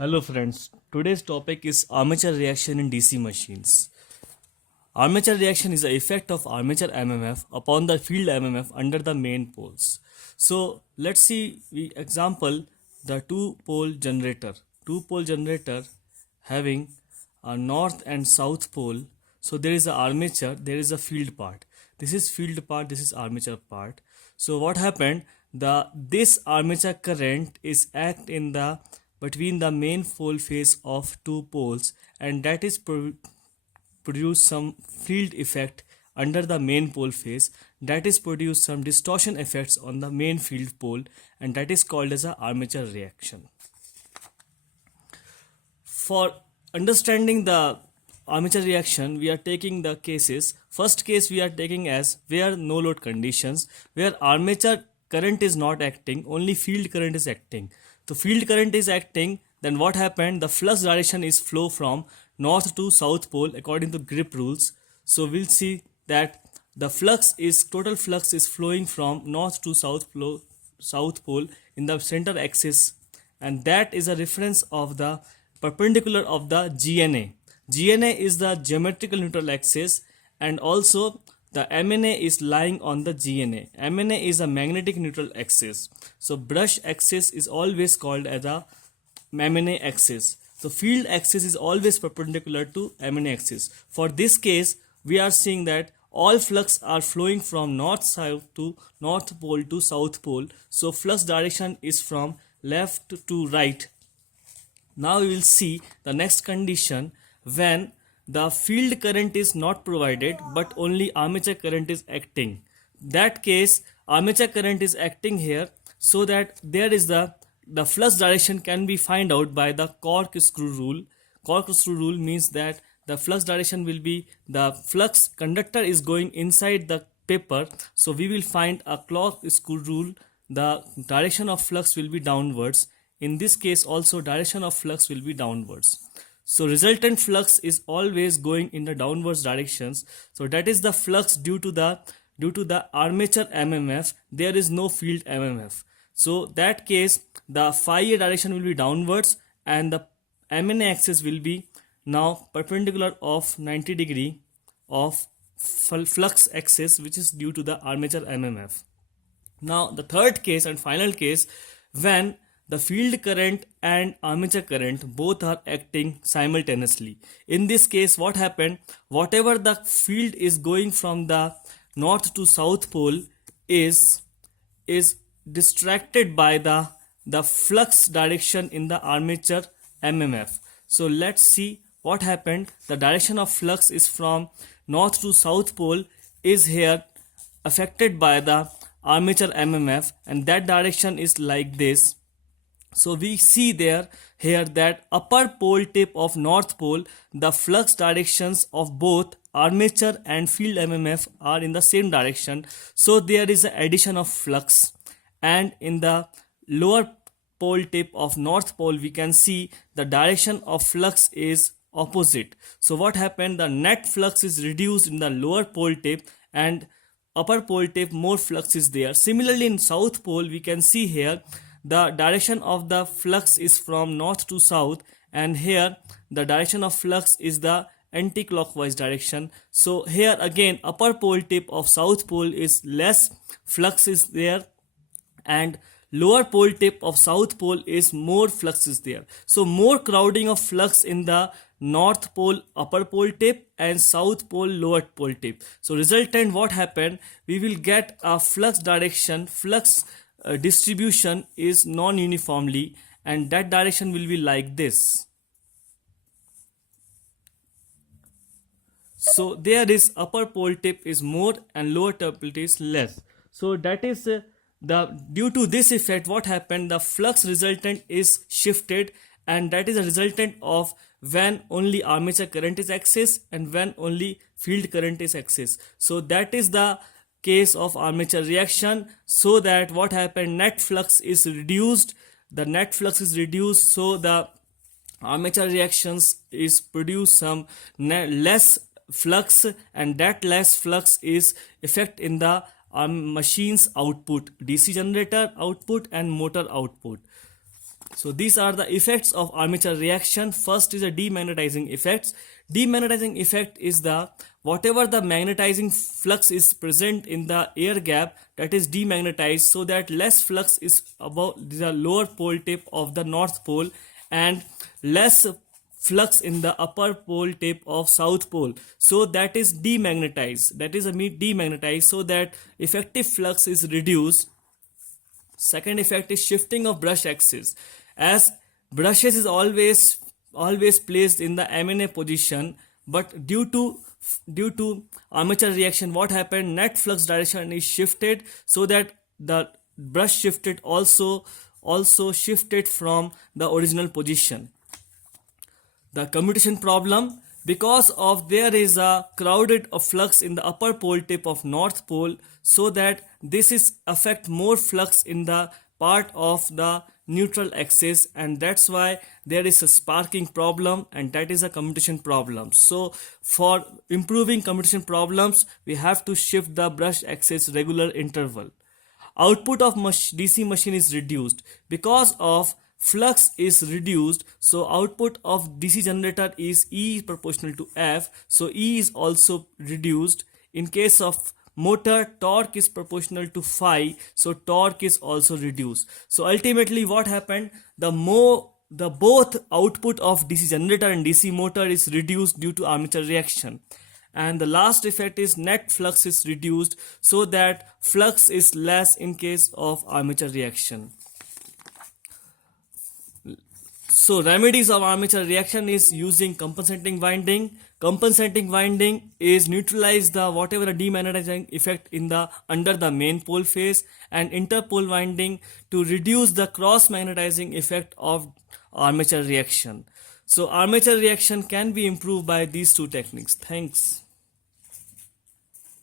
Hello friends, today's topic is armature reaction in DC machines. Armature reaction is the effect of armature MMF upon the field MMF under the main poles. So let's see the example, the two-pole generator. Two-pole generator having a north and south pole. So there is a armature, there is a field part. This is field part, this is armature part. So what happened? This armature current is act in the between the main pole phase of two poles, and that is produce some field effect under the main pole phase, that is produce some distortion effects on the main field pole, and that is called as a armature reaction. For understanding the armature reaction, we are taking the cases. First case we are taking as where no load conditions, where armature current is not acting, only field current is acting. So field current is acting, then what happened? The flux direction is flow from north to south pole according to grip rules. So we'll see that the total flux is flowing from north to south pole in the center axis, and that is a reference of the perpendicular of the GNA. GNA is the geometrical neutral axis, and also the MNA is lying on the GNA. MNA is a magnetic neutral axis. So brush axis is always called as a MNA axis. So field axis is always perpendicular to MNA axis. For this case, we are seeing that all flux are flowing from north pole to south pole. So flux direction is from left to right. Now we will see the next condition when the field current is not provided but only armature current is acting. That case, armature current is acting here, so that there is the flux direction can be find out by the corkscrew rule. Corkscrew rule means that the flux direction will be, the flux conductor is going inside the paper, so we will find a corkscrew rule, the direction of flux will be downwards. In this case also direction of flux will be downwards. So resultant flux is always going in the downwards directions. So that is the flux due to the armature MMF. There is no field MMF. So that case, the phi direction will be downwards, and the MNA axis will be now perpendicular of 90 degree of flux axis, which is due to the armature MMF. Now the third case and final case, when the field current and armature current both are acting simultaneously. In this case, what happened? Whatever the field is going from the north to south pole is distracted by the flux direction in the armature MMF. So let's see what happened. The direction of flux is from north to south pole is here affected by the armature MMF, and that direction is like this. So we see here that upper pole tip of north pole, the flux directions of both armature and field MMF are in the same direction. So there is an addition of flux, and in the lower pole tip of north pole we can see the direction of flux is opposite. So what happened? The net flux is reduced in the lower pole tip, and upper pole tip more flux is there. Similarly in south pole we can see here the direction of the flux is from north to south, and here the direction of flux is the anti-clockwise direction. So here again upper pole tip of south pole is less flux is there, and lower pole tip of south pole is more flux is there. So more crowding of flux in the north pole upper pole tip and south pole lower pole tip. So resultant what happened? We will get a flux direction, distribution is non-uniformly, and that direction will be like this. So there is upper pole tip is more and lower tip is less. So that is due to this effect what happened? The flux resultant is shifted, and that is a resultant of when only armature current is accessed and when only field current is accessed. So that is the case of armature reaction. So that what happened? Net flux is reduced. The net flux is reduced, so the armature reactions is produce some less flux, and that less flux is effect in the machine's output, DC generator output and motor output. So these are the effects of armature reaction. First is a demagnetizing effects. Demagnetizing effect is the whatever the magnetizing flux is present in the air gap, that is demagnetized, so that less flux is above the lower pole tip of the north pole and less flux in the upper pole tip of south pole, so that is demagnetized, that is a demagnetized, so that effective flux is reduced. Second effect is shifting of brush axis, as brushes is always placed in the MNA position, but due to armature reaction, what happened, net flux direction is shifted, so that the brush shifted also shifted from the original position. The commutation problem, because of there is a crowded of flux in the upper pole tip of north pole, so that this is affect more flux in the part of the neutral axis, and that's why there is a sparking problem, and that is a commutation problem. So for improving commutation problems, we have to shift the brush axis regular interval. Output of DC machine is reduced because of flux is reduced, so output of DC generator is E proportional to F, so E is also reduced. In case of motor, torque is proportional to phi, so torque is also reduced. So ultimately what happened, the both output of DC generator and DC motor is reduced due to armature reaction. And the last effect is net flux is reduced, so that flux is less in case of armature reaction. So remedies of armature reaction is using compensating winding. Compensating winding is neutralize the whatever the demagnetizing effect in the under the main pole phase, and interpole winding to reduce the cross magnetizing effect of armature reaction. So armature reaction can be improved by these two techniques. Thanks.